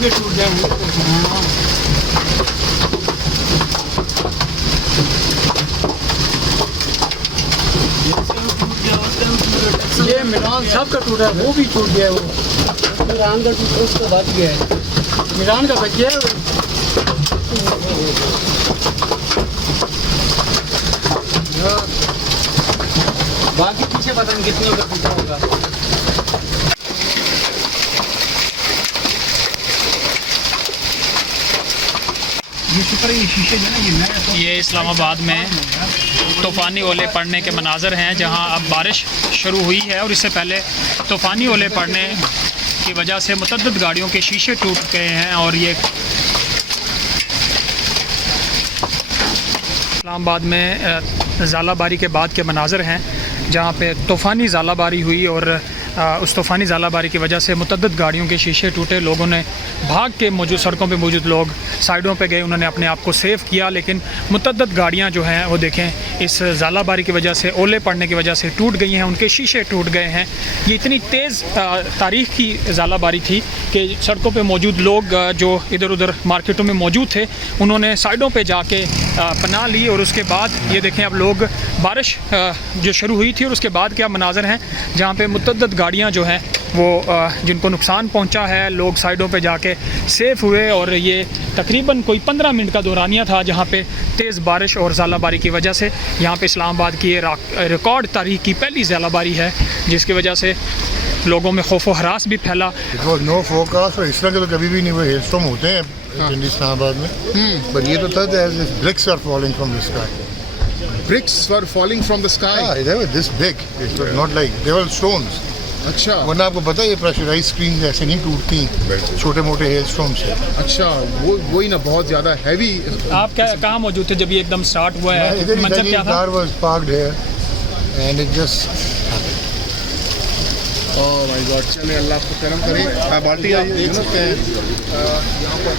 के टूट जाएंगे। ये मिलान सब का टूटा है, वो भी टूट गया। वो मिलान का टूटा, उसका बच गया है। मिलान का बच गया है। बाकी पीछे पता नहीं कितने का टूटा होगा। ये इस्लामाबाद में तूफ़ानी ओले पड़ने के मनाज़र हैं, जहां अब बारिश शुरू हुई है और इससे पहले तूफ़ानी ओले पड़ने की वजह से मुतअद्दिद गाड़ियों के शीशे टूट गए हैं। और ये इस्लामाबाद में ज़ालाबारी के बाद के मनाज़र हैं, जहाँ पे तूफ़ानी ज़ालाबारी हुई और उस तूफ़ानी ज़ालाबारी की वजह से मुतअद्दिद गाड़ियों के शीशे टूटे। लोगों ने भाग के मौजूद सड़कों पे मौजूद लोग साइडों पे गए, उन्होंने अपने आप को सेव किया, लेकिन मुतअद्दिद गाड़ियाँ जो हैं वो देखें इस ज़ालाबारी की वजह से, ओले पड़ने की वजह से टूट गई हैं, उनके शीशे टूट गए हैं। ये इतनी तेज़ तारीख़ की ज़ालाबारी थी कि सड़कों पर मौजूद लोग जो इधर उधर मार्केटों में मौजूद थे, उन्होंने साइडों पर जाके पनाह ली। और उसके बाद ये देखें अब लोग, बारिश जो शुरू हुई थी और उसके बाद क्या मनाज़र हैं, जहाँ पे मुतअद्दिद गाड़ियाँ जो हैं वो जिनको नुकसान पहुँचा है, लोग साइडों पे जाके सेफ हुए। और ये तकरीबन कोई 15 मिनट का दौरानिया था, जहाँ पे तेज़ बारिश और ज़ालाबारी की वजह से यहाँ पे इस्लामाबाद की ये रिकॉर्ड तारीख की पहली ज़ालाबारी है, जिसकी वजह से लोगों में खौफ व हरास भी फैला। नो फोरकास्ट, और इस तरह के तो कभी भी नहीं हुए। हेलस्टॉर्म होते हैं इस्लामाबाद में, पर ये तो था bricks are falling from the sky. Bricks were falling from the sky. Yeah, they were this big. It was not like they were stones. अच्छा, वरना आपको पता है ये प्रेशराइज स्क्रीन ऐसे नहीं टूटती छोटे मोटे हेलस्टॉर्म से। अच्छा, वही ना, बहुत ज़्यादा हैवी। आप क्या कहाँ मौजूद थे जब ये एकदम स्टार्ट हुआ है? मंजर क्या था? Car was parked here and it just oh my God. चलिए, अल्लाह आपको करम करे। बाल्टी आप देख सकते हैं, यहाँ पर